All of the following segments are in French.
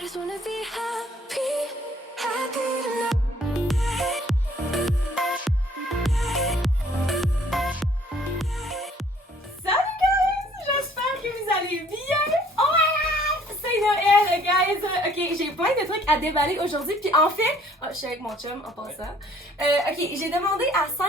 I just wanna be happy, happy tonight. Salut guys! J'espère que vous allez bien! Oh my god! C'est Noël, guys! Ok, j'ai plein de trucs à déballer aujourd'hui, puis en fait, je suis avec mon chum en passant. Ok, j'ai demandé à 5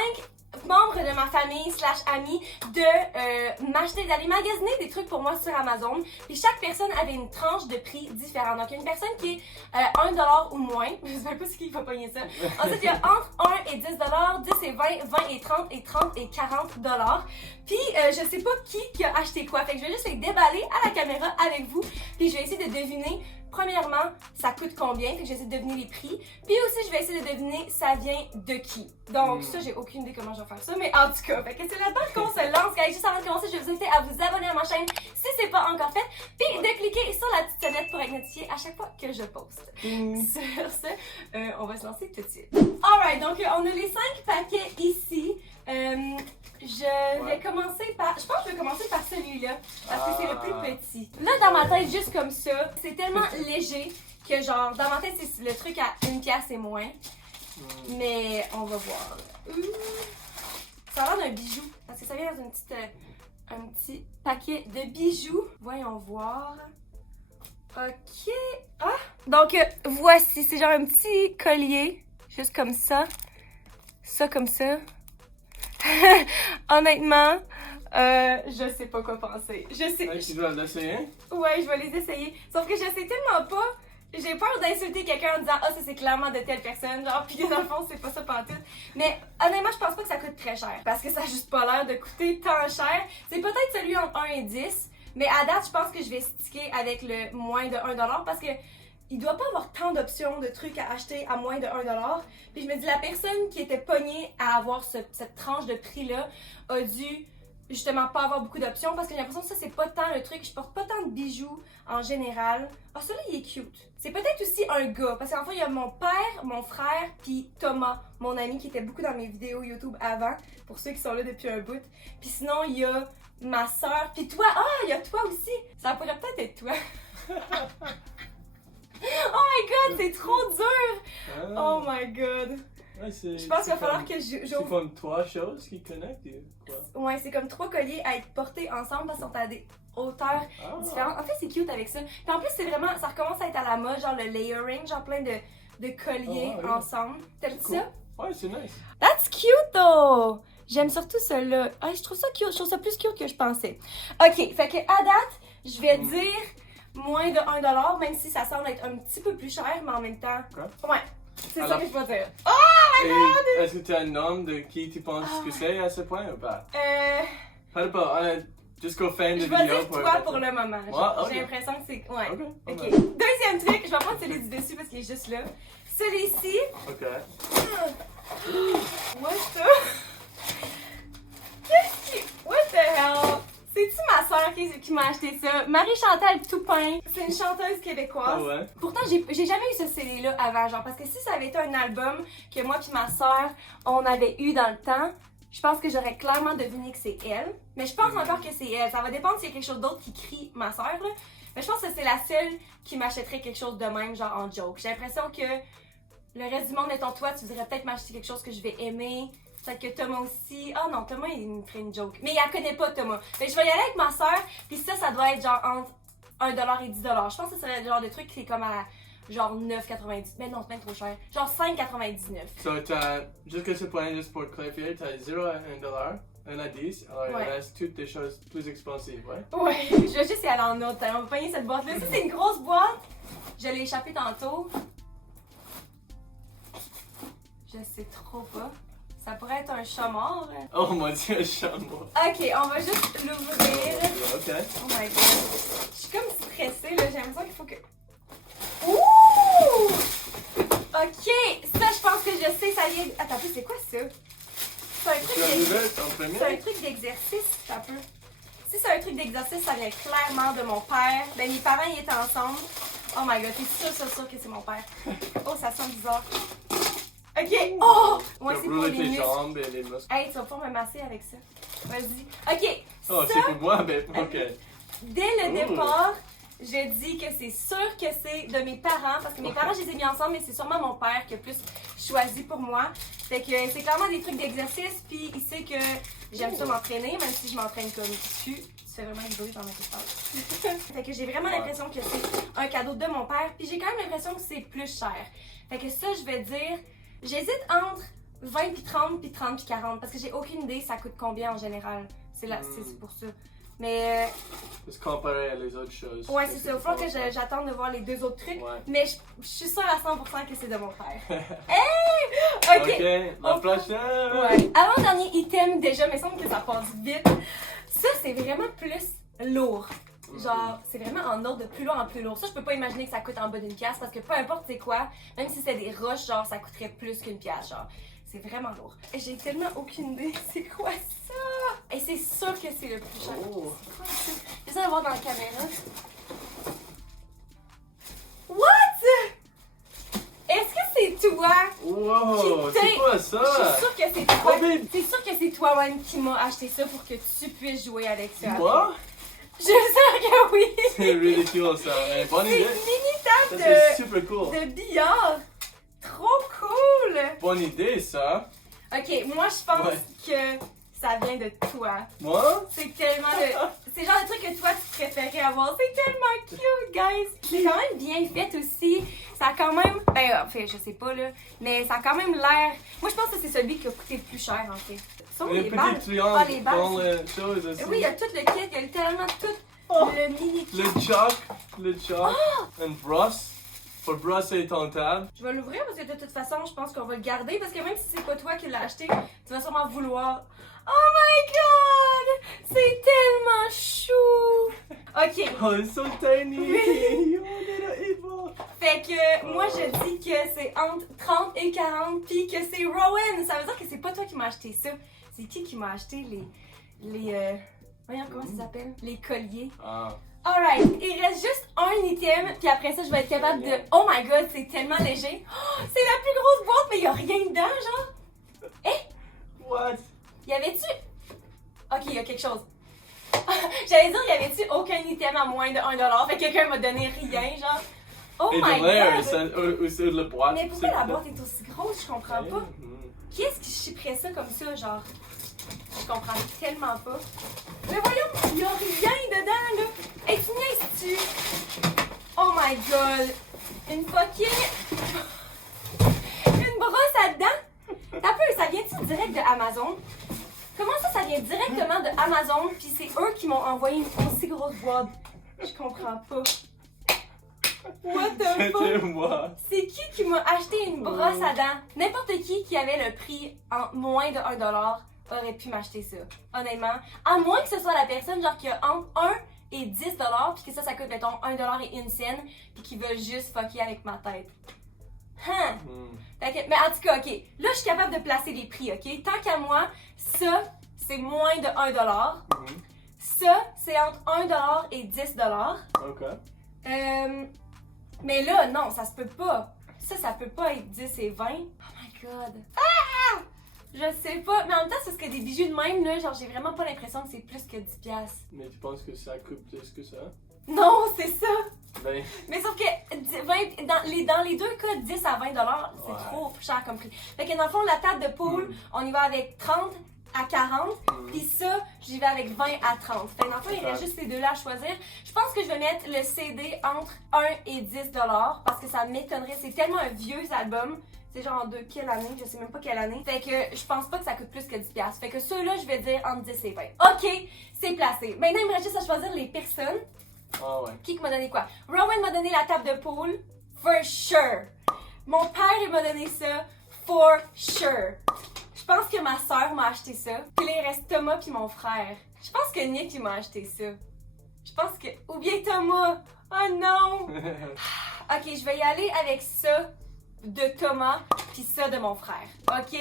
membres de ma famille / amis de m'acheter, d'aller magasiner des trucs pour moi sur Amazon. Puis chaque personne avait une tranche de prix différente. Donc il y a une personne qui est 1$ ou moins. Je sais pas ce qui va pogner ça. Ensuite il y a entre 1 et 10$, 10 et 20, 20 et 30 et 30 et 40$. Puis je sais pas qui a acheté quoi. Fait que je vais juste les déballer à la caméra avec vous. Puis je vais essayer de deviner. Premièrement, ça coûte combien? Fait que j'essaie de deviner les prix. Puis aussi, je vais essayer de deviner ça vient de qui. Donc ça, j'ai aucune idée comment je vais faire ça. Mais en tout cas, fait que c'est là-dedans qu'on se lance. Guys, juste avant de commencer, je vais vous inviter à vous abonner à ma chaîne si c'est pas encore fait. Puis de cliquer sur la petite sonnette pour être notifié à chaque fois que je poste. Sur ce, on va se lancer tout de suite. Alright, donc on a les 5 paquets ici. Je vais commencer par... Je pense que je vais commencer par celui-là, parce que c'est le plus petit. Là, dans ma tête, juste comme ça, c'est tellement léger que genre, dans ma tête, c'est le truc à 1$ et moins. Mais on va voir. Ça a l'air d'un bijou, parce que ça vient dans un petit paquet de bijoux. Voyons voir. Ok. Ah! Donc, voici, c'est genre un petit collier, juste comme ça. Ça comme ça. Honnêtement, je sais pas quoi penser. Je sais. Ouais, tu dois l'essayer? Ouais, je vais les essayer. Sauf que je sais tellement pas. J'ai peur d'insulter quelqu'un en disant ah, ça c'est clairement de telle personne, genre, pis que dans le fond c'est pas ça pantoute. Mais honnêtement, je pense pas que ça coûte très cher. Parce que ça a juste pas l'air de coûter tant cher. C'est peut-être celui entre 1 et 10. Mais à date, je pense que je vais sticker avec le moins de 1$ parce que il doit pas avoir tant d'options de trucs à acheter à moins de 1$. Puis je me dis, la personne qui était pognée à avoir cette tranche de prix-là a dû justement pas avoir beaucoup d'options parce que j'ai l'impression que ça, c'est pas tant le truc. Je porte pas tant de bijoux en général. Ah, celui-là, il est cute. C'est peut-être aussi un gars parce qu'en fait, il y a mon père, mon frère, puis Thomas, mon ami qui était beaucoup dans mes vidéos YouTube avant, pour ceux qui sont là depuis un bout. Puis sinon, il y a ma soeur, puis toi. Ah, il y a toi aussi. Ça pourrait peut-être être toi. Oh my god, c'est trop dur! Oh my god! Ouais, je pense qu'il va falloir que j'ouvre. C'est comme 3 choses qui connectent quoi? Ouais, c'est comme 3 colliers à être portés ensemble parce qu'on a des hauteurs différentes. En fait, c'est cute avec ça. Puis en plus, c'est vraiment, ça recommence à être à la mode, genre le layering, genre plein de colliers ensemble. T'aimes ça? Ouais, c'est nice. That's cute though! J'aime surtout celui-là. Ah, je trouve ça cute, je trouve ça plus cute que je pensais. Ok, fait que à date, je vais dire moins de 1$, même si ça semble être un petit peu plus cher, mais en même temps. Ouais, c'est ça que je peux dire. Oh my god! Est-ce que tu as un nom de qui tu penses que c'est à ce point ou pas? Pas, jusqu'au fin de je vidéo. vais dire toi pour le moment. J'ai l'impression que c'est. Ouais. Ok. Deuxième truc, je vais prendre celui du dessus parce qu'il est juste là. Celui-ci. Ok. What the? Qu'est-ce qui. What the hell? C'est-tu ma soeur qui m'a acheté ça? Marie-Chantal Toupin. C'est une chanteuse québécoise. Ah ouais? Pourtant, j'ai jamais eu ce CD-là avant, genre, parce que si ça avait été un album que moi et ma soeur, on avait eu dans le temps, je pense que j'aurais clairement deviné que c'est elle. Mais je pense encore que c'est elle. Ça va dépendre s'il y a quelque chose d'autre qui crie ma soeur, là. Mais je pense que c'est la seule qui m'achèterait quelque chose de même, genre en joke. J'ai l'impression que le reste du monde, mettons toi, tu voudrais peut-être m'acheter quelque chose que je vais aimer. Peut-être que Thomas aussi. Ah non, Thomas, il me ferait une joke. Mais il la connaît pas, Thomas. Fait que je vais y aller avec ma soeur. Puis ça doit être genre entre 1$ et 10$. Je pense que ce serait le genre de truc qui est comme à genre 9,90$. Mais non, c'est même trop cher. Genre 5,99$. So, jusqu'à ce point, juste pour clarifier, t'as 0 à 1$, 1 à 10. Alors, il reste toutes des choses plus expensives, ouais? Ouais, je vais juste y aller en autre. On va pogner cette boîte-là. Ça, c'est une grosse boîte. Je l'ai échappée tantôt. Je sais trop pas. Ça pourrait être un chat mort. Oh mon dieu, un chat mort. Ok, on va juste l'ouvrir. Ok. Oh my god. Je suis comme stressée, là. J'ai l'impression qu'il faut que. Ouh! Ok, ça, je pense que je sais, ça vient. Attends, c'est quoi ça? C'est un truc d'exercice, ça peut. Si c'est un truc d'exercice, ça vient clairement de mon père. Ben, mes parents, ils étaient ensemble. Oh my god, t'es sûr que c'est mon père. Oh, ça sent bizarre. Ok! Oh! Ouais, c'est pour les muscles. Jambes et les muscles. Hey, tu vas pouvoir me masser avec ça. Vas-y. Ok! Oh, ça, c'est pour moi, mais ok. Dès le départ, je dis que c'est sûr que c'est de mes parents, parce que mes parents, je les ai mis ensemble, mais c'est sûrement mon père qui a plus choisi pour moi. Fait que c'est clairement des trucs d'exercice, puis il sait que j'aime ça m'entraîner, même si je m'entraîne comme tu fais vraiment du bruit pendant que je parle. Fait que j'ai vraiment l'impression que c'est un cadeau de mon père, puis j'ai quand même l'impression que c'est plus cher. Fait que ça, je vais dire, j'hésite entre 20 puis 30 puis 30 puis 40, parce que j'ai aucune idée ça coûte combien en général. C'est pour ça. Mais. Juste comparé à les autres choses. Ouais, c'est ça. Il faut que j'attende de voir les deux autres trucs. Ouais. Mais je suis sûre à 100% que c'est de mon père. Hey! Ok, la prochaine! Ouais. Avant-dernier item, déjà, mais il semble que ça passe vite. Ça, c'est vraiment plus lourd. Genre, c'est vraiment en ordre de plus lourd en plus lourd. Ça, je peux pas imaginer que ça coûte en bas d'une pièce parce que peu importe c'est quoi, même si c'est des roches, genre, ça coûterait plus qu'une pièce, genre. C'est vraiment lourd. J'ai tellement aucune idée. C'est quoi ça? Et c'est sûr que c'est le plus cher. Oh. C'est quoi ça? J'essaie de voir dans la caméra. What? Est-ce que c'est toi? Wow, Qui c'est quoi Je suis ça? sûre que c'est toi. Oh, babe. C'est sûr que c'est toi-même qui m'as acheté ça pour que tu puisses jouer avec ça. Moi? Je suis sûre que oui. C'est ridicule ça, mais bonne C'est une idée. mini Ça table c'est super cool. de billard. Trop cool. Bonne idée ça. Ok, moi je pense Ouais. que ça vient de toi. Moi? C'est tellement c'est le genre de truc que toi tu préférais avoir. C'est tellement cute, guys. C'est quand même bien fait aussi. Ça a quand même. Ben, en fait, je sais pas là. Mais ça a quand même l'air. Moi je pense que c'est celui qui a coûté le plus cher en fait. Ce sont Les les petits balles. triangles Ah, les balles. dans les choses aussi. Oui, il y a tout le kit. Il y a littéralement tout Oh. le mini kit. Le chalk, une brosse pour brosser ton table. Je vais l'ouvrir parce que de toute façon, je pense qu'on va le garder parce que même si c'est pas toi qui l'as acheté, tu vas sûrement vouloir. Oh my god! C'est tellement chou! Ok. Oh, it's so tiny! Oui. Oh, little evil! Fait que moi je dis que c'est entre 30 et 40 puis que c'est Rowan. Ça veut dire que c'est pas toi qui m'as acheté ça. C'est qui m'a acheté voyons comment ça s'appelle? Les colliers. Ah. Alright, il reste juste un item, puis après ça, je vais être capable de. Oh my god, c'est tellement léger! Oh, c'est la plus grosse boîte, mais il y a rien dedans, genre! What? Y avait-tu. Ok, il y a quelque chose. J'allais dire, y avait-tu aucun item à moins de 1$? Fait que quelqu'un m'a donné rien, genre. Oh Et my de l'air, god! ou c'est de la boîte. Mais pourquoi la boîte est aussi grosse? Je comprends pas. Mhm. Qui est-ce qui chipperait ça comme ça, genre? Je comprends tellement pas. Mais voyons, y a rien dedans, là! Hey, tu niaises-tu? Oh my god! Une fucking. Une brosse à dents? T'as peu, ça vient-tu direct de Amazon? Comment ça vient directement de Amazon, puis c'est eux qui m'ont envoyé une aussi grosse boîte? Je comprends pas. What the C'était fuck? moi. C'est qui m'a acheté une brosse à dents? N'importe qui avait le prix en moins de 1$ aurait pu m'acheter ça. Honnêtement. À moins que ce soit la personne genre qui a entre 1 et 10$, puis que ça coûte mettons 1$ et 1 cent, puis qui veut juste fucker avec ma tête. Hein? Hmm. Fait que- mais en tout cas, ok. Là, je suis capable de placer les prix, ok? Tant qu'à moi, ça, c'est moins de 1$. Mhm. Ça, c'est entre 1$ et 10$. Ok. Mais là, non, ça se peut pas. Ça peut pas être 10 et 20. Oh my god. Ah! Je sais pas. Mais en même temps, c'est parce que des bijoux de même, là, genre, j'ai vraiment pas l'impression que c'est plus que 10$. Mais tu penses que ça coûte plus que ça? Non, c'est ça. Ben, Mais sauf que 20 dans les deux cas, 10 à 20$, c'est Ouais. trop cher comme prix. Fait que dans le fond, la table de pool, on y va avec 30 à 40. Puis ça, j'y vais avec 20 à 30. Fait que dans le fond, il reste juste ces deux-là à choisir. Je pense que je vais mettre le CD entre 1 et 10$ parce que ça m'étonnerait. C'est tellement un vieux album. C'est genre de quelle année? Je sais même pas quelle année. Fait que je pense pas que ça coûte plus que 10$. Fait que ceux-là, je vais dire entre 10 et 20. Ok, c'est placé. Maintenant, il me reste juste à choisir les personnes. ah ouais. Qui m'a donné quoi? Rowan m'a donné la table de pool, for sure. Mon père, il m'a donné ça, for sure. Je pense que ma soeur m'a acheté ça. Puis là, il reste Thomas puis mon frère. Je pense que Nick, il m'a acheté ça. Je pense que... Ou bien Thomas. Oh non! Ok, je vais y aller avec ça de Thomas puis ça de mon frère. Ok?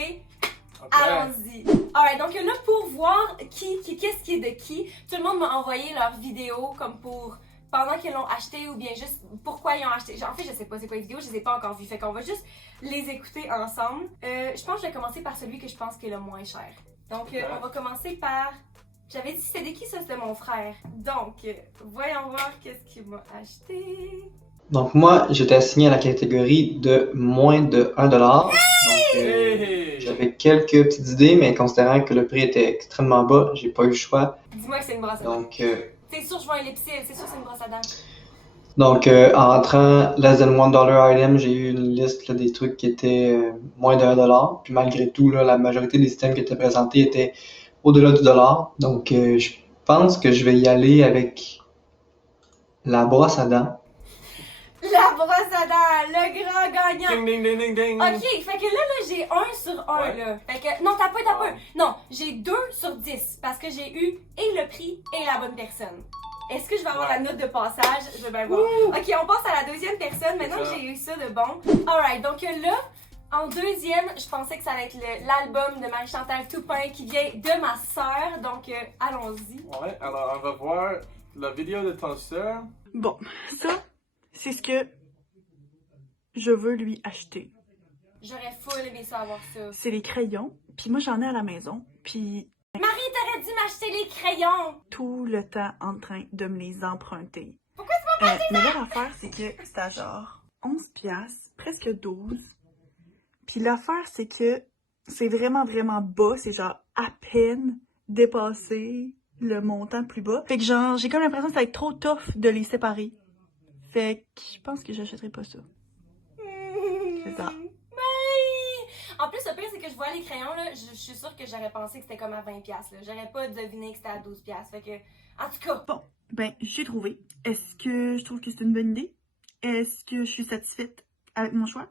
Ok. Allons-y. Alright, donc là, pour voir qu'est-ce qui est de qui, tout le monde m'a envoyé leurs vidéos comme pour pendant qu'ils l'ont acheté ou bien juste pourquoi ils ont acheté. Genre, en fait, je sais pas c'est quoi les vidéos, je les ai pas encore vues. Fait qu'on va juste les écouter ensemble. Je pense que je vais commencer par celui que je pense qui est le moins cher. Donc, on va commencer par J'avais dit c'était qui ça, c'était mon frère. Donc, voyons voir qu'est-ce qu'il m'a acheté. Donc moi, j'étais assigné à la catégorie de moins de 1$. Donc Hey! j'avais quelques petites idées, mais considérant que le prix était extrêmement bas, j'ai pas eu le choix. Dis-moi que c'est une brosse à dents. Donc, C'est sûr, je vois un Lipsil, c'est sûr que c'est une brosse à dents. en entrant less than $1 item, j'ai eu une liste là, des trucs qui étaient moins de 1$. Puis malgré tout, là, la majorité des items qui étaient présentés étaient au-delà du dollar. Donc je pense que je vais y aller avec la brosse à dents. La brosse à dents, le grand gagnant. Ding ding ding ding ding! Ok, fait que là j'ai 1 sur 1 Ouais. là. Fait que, non, t'as pas. Ah. Non, j'ai 2 sur 10 parce que j'ai eu et le prix et la bonne personne. Est-ce que je vais avoir Ouais. la note de passage? Je vais bien voir. Ok, on passe à la deuxième personne. Maintenant que Ça. j'ai eu ça de bon. Alright, donc là, en deuxième, je pensais que ça allait être l'album de Marie-Chantal Toupin qui vient de ma sœur. Donc, allons-y. Ouais, alors on va voir la vidéo de ton soeur. Bon, ça, c'est ce que je veux lui acheter. J'aurais full aimé ça avoir ça. C'est les crayons, puis moi j'en ai à la maison, puis Marie, t'aurais dû m'acheter les crayons! tout le temps en train de me les emprunter. Pourquoi tu m'as pas Mais là, l'affaire, c'est que c'est à genre 11 piastres, presque 12. Puis l'affaire, c'est que c'est vraiment, vraiment bas. C'est genre à peine dépassé le montant plus bas. Fait que genre, j'ai comme l'impression que ça va être trop tough de les séparer. Fait que je pense que j'achèterai pas ça. C'est ça. Marie! En plus, le pire, c'est que je vois les crayons, là, je suis sûre que j'aurais pensé que c'était comme à 20$. Là. J'aurais pas deviné que c'était à 12$. Fait que, en tout cas, Bon, ben, j'ai trouvé. Est-ce que je trouve que c'est une bonne idée? Est-ce que je suis satisfaite avec mon choix?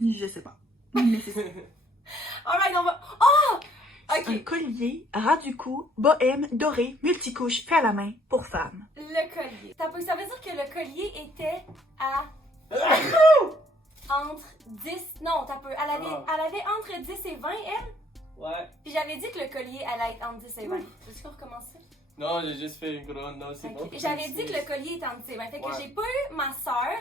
Je sais pas. Mais c'est ça. alright, on va. Oh! Un Ok, collier ras du cou, bohème, doré, multicouche, fait à la main, pour femme. le collier. Ça veut dire que le collier était à. Entre 10. Non, t'as peu. Elle avait entre 10 et 20, elle. Ouais. Puis j'avais dit que le collier allait être entre 10 et 20. Veux-tu qu'on recommence ça? Non, j'ai juste fait une gros non, c'est bon. Ok. J'avais dit que le collier était entre 10 et 20. Fait que Ouais. j'ai pas eu ma sœur,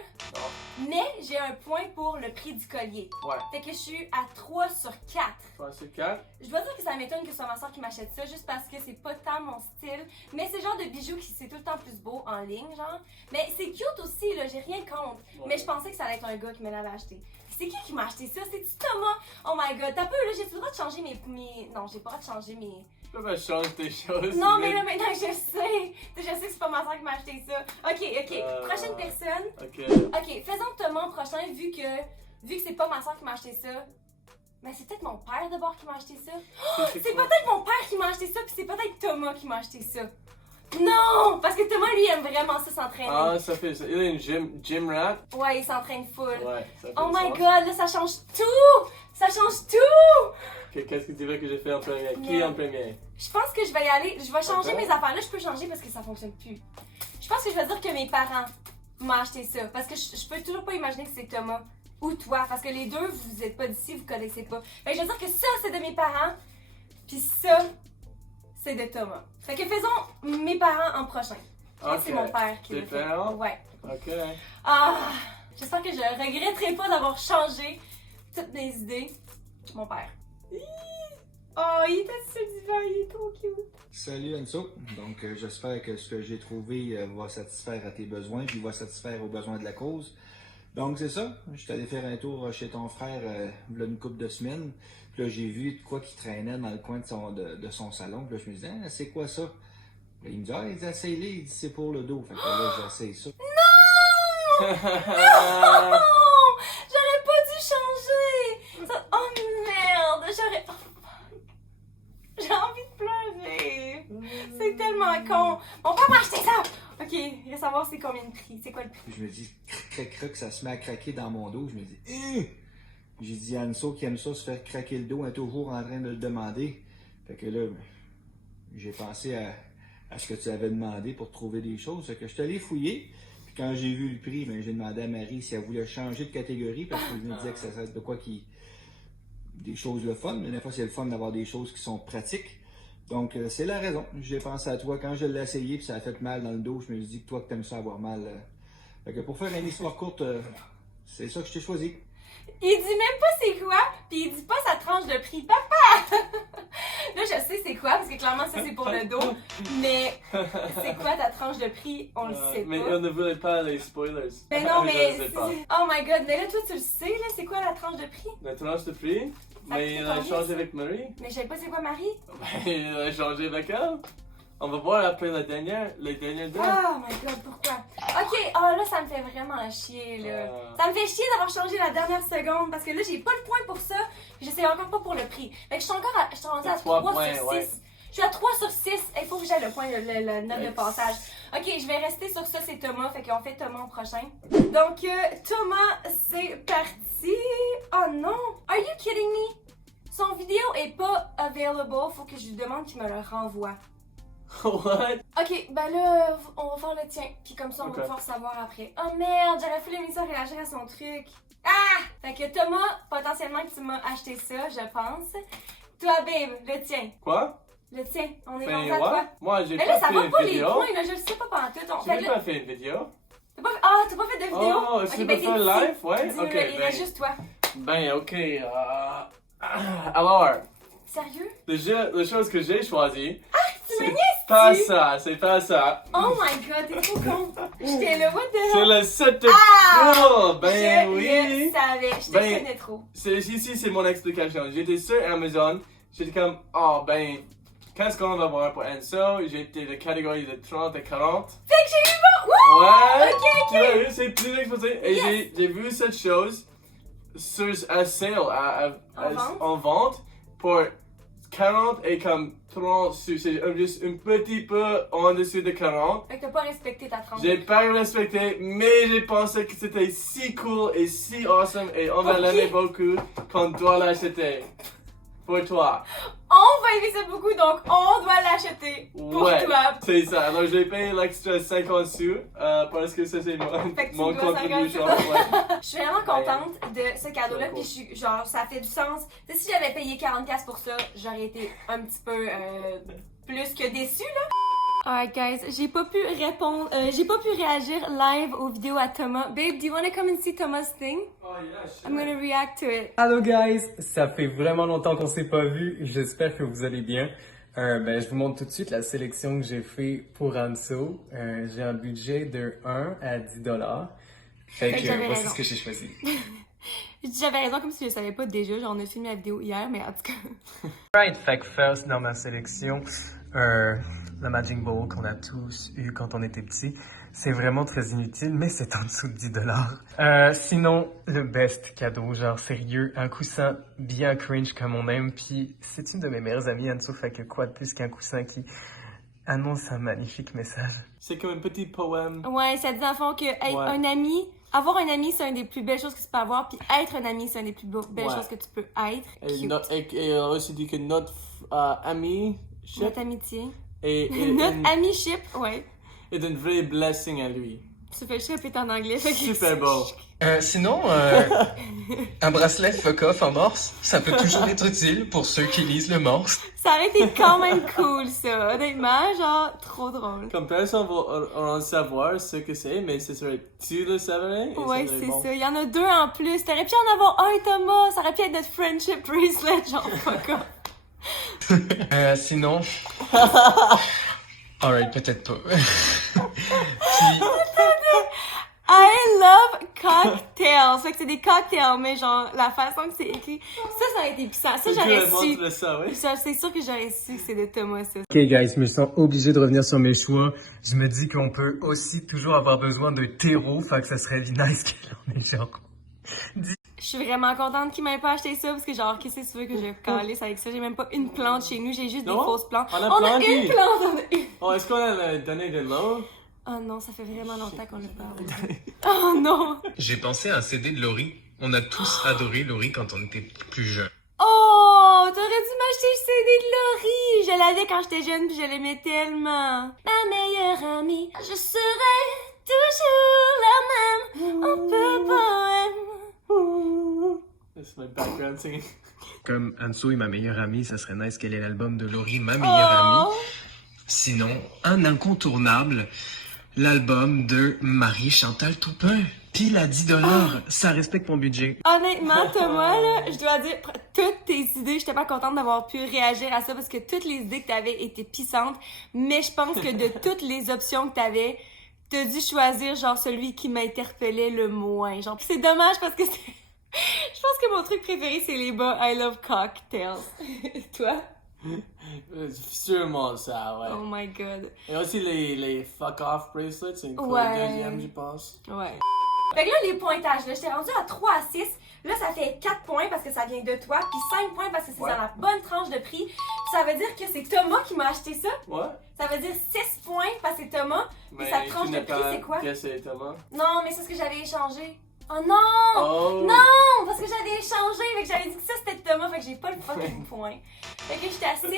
mais j'ai un point pour le prix du collier. Ouais. Fait que je suis à 3 sur 4. 3 sur 4. Je dois dire que ça m'étonne que ce soit ma soeur qui m'achète ça, juste parce que c'est pas tant mon style. Mais c'est le genre de bijoux qui c'est tout le temps plus beau en ligne, genre. Mais c'est cute aussi, là, j'ai rien contre. Ouais. Mais je pensais que ça allait être un gars qui me l'avait acheté. C'est qui m'a acheté ça? C'est-tu Thomas? Oh my god, t'as peu, là, j'ai-tu le droit de changer mes. Non, j'ai pas le droit de changer mes. Tu peux pas changer tes choses. Non, mais là, maintenant, je sais. Je sais que c'est pas ma soeur qui m'a acheté ça. Ok. Prochaine personne. Ok. Ok, faisons Thomas en prochain, vu que c'est pas ma soeur qui m'a acheté ça. Mais c'est peut-être mon père d'abord qui m'a acheté ça. C'est peut-être mon père qui m'a acheté ça, puis c'est peut-être Thomas qui m'a acheté ça. Non! Parce que Thomas, lui, aime vraiment ça s'entraîner. Ah, ça fait ça. Il est une gym rat. Ouais, il s'entraîne full. Ouais, ça fait Oh my sens. god, là, ça change tout! Ça change tout! Qu'est-ce que tu veux que je fasse en premier? Qui en premier? Je pense que je vais y aller. Je vais changer Ok. mes affaires. Là, je peux changer parce que ça fonctionne plus. Je pense que je vais dire que mes parents m'ont acheté ça. Parce que je peux toujours pas imaginer que c'est Thomas ou toi. Parce que les deux, vous êtes pas d'ici, vous connaissez pas. Fait que je vais dire que ça, c'est de mes parents. Puis ça, c'est de Thomas. Fait que faisons mes parents en prochain. Je pense que c'est mon père qui Tes l'a fait. parents? Ouais. Ok. Ah, j'espère que je regretterai pas d'avoir changé toutes mes idées. Mon père. Oh, il était sur le divan, il est trop cute. Salut Anso, donc j'espère que ce que j'ai trouvé va satisfaire à tes besoins puis va satisfaire aux besoins de la cause. Donc c'est ça, je suis allé faire un tour chez ton frère il y a une couple de semaines. Puis là j'ai vu de quoi qui traînait dans le coin de son salon. Puis là je me disais, ah, c'est quoi ça? Puis il me dit, ah, il dit, essaye-le, il dit, c'est pour le dos. Fait que là j'essaye ça. Non! Non! J'aurais pas dû changer! Oh merde! J'aurais. Oh, fuck. J'ai envie de pleurer! C'est tellement con! Mon père m'a acheté ça! Ok, il va savoir c'est combien de prix. C'est quoi le prix? Puis je me dis, crac, ça se met à craquer dans mon dos. Je me dis, j'ai dit à Anso qui aime ça se faire craquer le dos, elle est toujours en train de le demander. Fait que là, j'ai pensé à ce que tu avais demandé pour trouver des choses. Fait que je suis allé fouiller. Puis quand j'ai vu le prix, ben, j'ai demandé à Marie si elle voulait changer de catégorie parce que je me disais que ça serait de quoi qui. Des choses le fun, mais des fois c'est le fun d'avoir des choses qui sont pratiques. Donc c'est la raison. J'ai pensé à toi quand je l'ai essayé puis ça a fait mal dans le dos. Je me suis dit que toi que t'aimes ça avoir mal. Fait que pour faire une histoire courte, c'est ça que je t'ai choisi. Il dit même pas c'est quoi, pis il dit pas sa tranche de prix. Papa! Là, je sais c'est quoi, parce que clairement, ça, c'est pour le dos. Mais c'est quoi ta tranche de prix? On le sait Mais pas. on ne voulait pas les spoilers. Mais non, mais... Je sais pas. Oh my god, mais là, toi, tu le sais, là, c'est quoi la tranche de prix? La tranche de prix, Ça mais coûte il a combien, changé ça? avec Marie. Mais je sais pas c'est quoi, Marie? Ben, il a changé avec elle. On va voir après les dernières deux. Oh my god, pourquoi? Ok, oh là, ça me fait vraiment chier, là. Ça me fait chier d'avoir changé la dernière seconde, parce que là, j'ai pas le point pour ça, puis je sais encore pas pour le prix. Fait que je suis encore à, je suis rendue à 3 3 points, sur 6. ouais. Je suis à 3 sur 6. Il faut que j'aille le point, la note de Yes. passage. Ok, je vais rester sur ça, c'est Thomas, fait qu'on fait Thomas au prochain. Donc, Thomas, c'est parti. Oh non! Are you kidding me? Son vidéo est pas available, faut que je lui demande qu'il me le renvoie. What? Ok, ben là, on va faire le tien, puis comme ça on Ok. va pouvoir savoir après. Oh merde, j'aurais fait l'émission réagir à son truc. Ah! Fait que Thomas, potentiellement que tu m'as acheté ça, je pense. Toi, babe, le tien. Quoi? Le tien, on est Ben, rendu à toi. ouais? Moi, j'ai Mais là, pas ça fait va une pas les vidéo. points, là, je le sais pas pendant tout. J'ai même là, pas fait une vidéo. t'as pas fait de vidéo? Oh, est-ce Ok, que ben, tu t'es peux petit. live? Ouais? Dis-le, Ok, il ben, reste juste toi. ben, ok. Alors, Sérieux? la chose que j'ai choisie, Tu me c'est niaises-tu? pas ça, c'est pas ça. Oh my god, t'es trop con. J'étais là, what the C'est hell? le set de Ah! cours. Ben Je le oui. savais, je te Ben, connais trop. Ici, c'est mon explication. J'étais sur Amazon. J'étais comme, oh ben, qu'est-ce qu'on va voir pour Enso? J'étais de catégorie de 30 à 40. Fait que j'ai eu bon! Wouh! Ouais! Ok, Tu l'as vu, c'est plus exposé. Et Yes. j'ai vu cette chose sur un sale En vente? en vente pour 40 et comme 30 sous. C'est juste un petit peu en dessous de 40. Fait que t'as pas respecté ta tranche. J'ai pas respecté, mais j'ai pensé que c'était si cool et si awesome et on va Ok. l'aimer beaucoup qu'on doit l'acheter. Pour toi. On va aimer ça beaucoup, donc on doit l'acheter pour Ouais, toi. c'est ça. Alors j'ai payé l'extra 50 sous parce que ça c'est Fait que tu mon me dois 50 contribution. sous. Ouais. Je suis vraiment contente de ce cadeau-là, C'est puis je suis, genre, ça fait du sens. Tu sais, si j'avais payé 40$ pour ça, j'aurais été un petit peu plus que déçue, là. Alright, guys, j'ai pas pu répondre, j'ai pas pu réagir live aux vidéos à Thomas. Babe, do you want to come and see Thomas' thing? Oh yeah, sure. I'm gonna react to it. Allô guys, ça fait vraiment longtemps qu'on s'est pas vu, j'espère que vous allez bien. Je vous montre tout de suite la sélection que j'ai fait pour Anso. J'ai un budget de 1 à 10$. Fait Fait que que j'avais voici raison. ce que j'ai choisi. Je dis j'avais raison comme si je le savais pas déjà, genre on a filmé la vidéo hier, mais en tout cas. Alright, fait que first dans ma sélection, le Magic Ball qu'on a tous eu quand on était petit. C'est vraiment très inutile, mais c'est en dessous de 10$. Sinon, le best cadeau, genre sérieux, un coussin bien cringe comme on aime, puis c'est une de mes meilleures amies, Anso, fait que quoi de plus qu'un coussin qui annonce un magnifique message. C'est comme un petit poème. Ouais, ça dit en fond que être Ouais. un ami, avoir un ami, c'est une des plus belles choses que tu peux avoir, puis être un ami, c'est une des plus belles Ouais. choses que tu peux être. Et, Cute. et on a aussi dit que notre ami Notre amitié. est Notre amie-ship, ouais. est une vraie blessing à lui. Ça fait juste répéter en anglais. fait que- Super beau. Sinon, un bracelet fuck off en morse, ça peut toujours être utile pour ceux qui lisent le morse. Ça aurait été quand même cool, ça. Honnêtement, genre, trop drôle. Comme personne va savoir ce que c'est, mais ce serait tu le savais. et Ouais, serait c'est bon. ça. Il y en a deux en plus. T'aurais pu en avoir un, Thomas. Ça aurait pu être notre friendship bracelet, genre, fuck off. Sinon... Alright, peut-être pas. Puis, I love cocktails. Fait que c'est des cocktails, mais genre, la façon que c'est écrit, ça aurait été puissant. Ça, C'est j'aurais que su. montre le ça, oui. Ça, c'est sûr que j'aurais su que c'est de Thomas, ça. Ok guys, je me sens obligé de revenir sur mes choix. Je me dis qu'on peut aussi toujours avoir besoin de terreau, fait que ça serait nice qu'il en ait genre. Je suis vraiment contente qu'il m'ait pas acheté ça, parce que genre, qu'est-ce que tu veux que je calisse avec ça? J'ai même pas une plante chez nous, j'ai juste des Non? fausses plantes. On a On a planté. une plante, on a une. Oh, est-ce qu'on a donné de l'eau? Oh non, ça fait vraiment longtemps qu'on l'a pas arrosé. Oh non! J'ai pensé à un CD de Laurie. On a tous adoré Laurie quand on était plus jeunes. Oh! T'aurais dû m'acheter le CD de Laurie! Je l'avais quand j'étais jeune puis je l'aimais tellement. Ma meilleure amie, je serai toujours la même. On peut pas. C'est my background singing. Comme Anso est ma meilleure amie, ça serait nice qu'elle ait l'album de Laurie, ma meilleure amie. Sinon, un incontournable, l'album de Marie-Chantal Toupin. pile à 10 $. Ça respecte mon budget. Honnêtement, Thomas, là, je dois dire, toutes tes idées, j'étais pas contente d'avoir pu réagir à ça parce que toutes les idées que t'avais étaient pissantes, mais je pense que de toutes les options que t'avais, t'as dû choisir genre celui qui m'interpellait le moins. Genre, c'est dommage parce que c'est... Je pense que mon truc préféré, c'est les bas I love cocktails. Toi? Sûrement ça, ouais. Oh my god. Et aussi les fuck off bracelets, c'est une cool Ouais. deuxième, je pense. Ouais. Fait que là, les pointages, là, j'étais rendue à 3 à 6. Là, ça fait 4 points parce que ça vient de toi, puis 5 points parce que c'est Ouais. dans la bonne tranche de prix. Puis ça veut dire que c'est Thomas qui m'a acheté ça. Ouais. Ça veut dire 6 points parce que c'est Thomas. Mais sa tranche tu de n'as prix, pas c'est quoi? guessé, Thomas? Non, mais c'est ce que j'avais échangé. Oh non! Oh! Non! Parce que j'avais échangé, fait que j'avais dit que ça c'était Thomas, fait que j'ai pas le fucking point. Fait que j'étais à 6,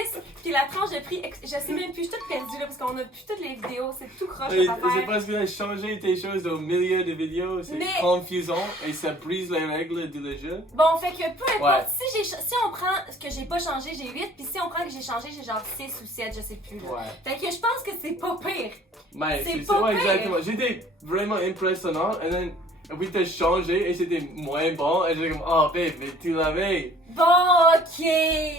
puis la tranche de prix, je sais même plus, je suis toute perdue là, parce qu'on a plus toutes les vidéos, c'est tout croche Et cette c'est affaire. parce que tu as changé tes choses au milieu des vidéos, c'est Mais- confusant et ça brise les règles du jeu. Bon, fait que peu importe, Ouais. si on prend ce que j'ai pas changé, j'ai 8, puis si on prend que j'ai changé, j'ai genre 6 ou 7, je sais plus là. Ouais. Fait que je pense que c'est pas pire. Mais C'est c'est pas ouais, pire. exactement. J'étais vraiment impressionnant et puis t'as changé et c'était moins bon et j'étais comme oh babe mais tu l'avais. Bon, ok.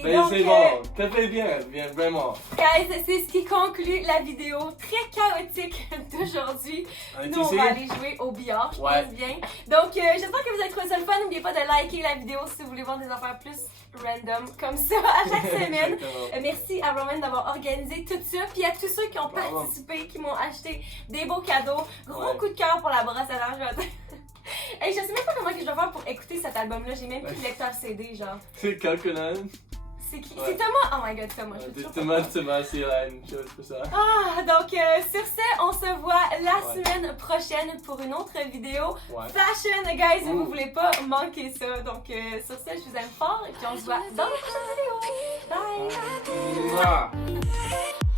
Mais Donc, c'est bon, t'as fait bien, vraiment. guys, c'est ce qui conclut la vidéo très chaotique d'aujourd'hui. Nous, on va aller jouer au billard, je Ouais. pense bien. Donc, j'espère que vous avez trouvé ça le fun. N'oubliez pas de liker la vidéo si vous voulez voir des affaires plus random comme ça à chaque semaine. Exactement. Merci à Roman d'avoir organisé tout ça. Puis à tous ceux qui ont Bravo. participé, qui m'ont acheté des beaux cadeaux. Gros Ouais. coup de cœur pour la brosse à dents, je vais dire. Hey, je sais même pas comment que je vais faire pour écouter cet album-là. J'ai même plus de lecteur CD, genre. C'est Coconut. C'est qui? Ouais. C'est Thomas? Oh my god, Thomas. Je suis toujours pas Thomas, c'est la même chose pour ça. Ah, donc sur ce, on se voit la Ouais. semaine prochaine pour une autre vidéo. Ouais. Fashion, guys, Ouh. vous voulez pas manquer ça. Donc sur ce, je vous aime fort et puis on se voit dans la prochaine vidéo. Bye! Mouah.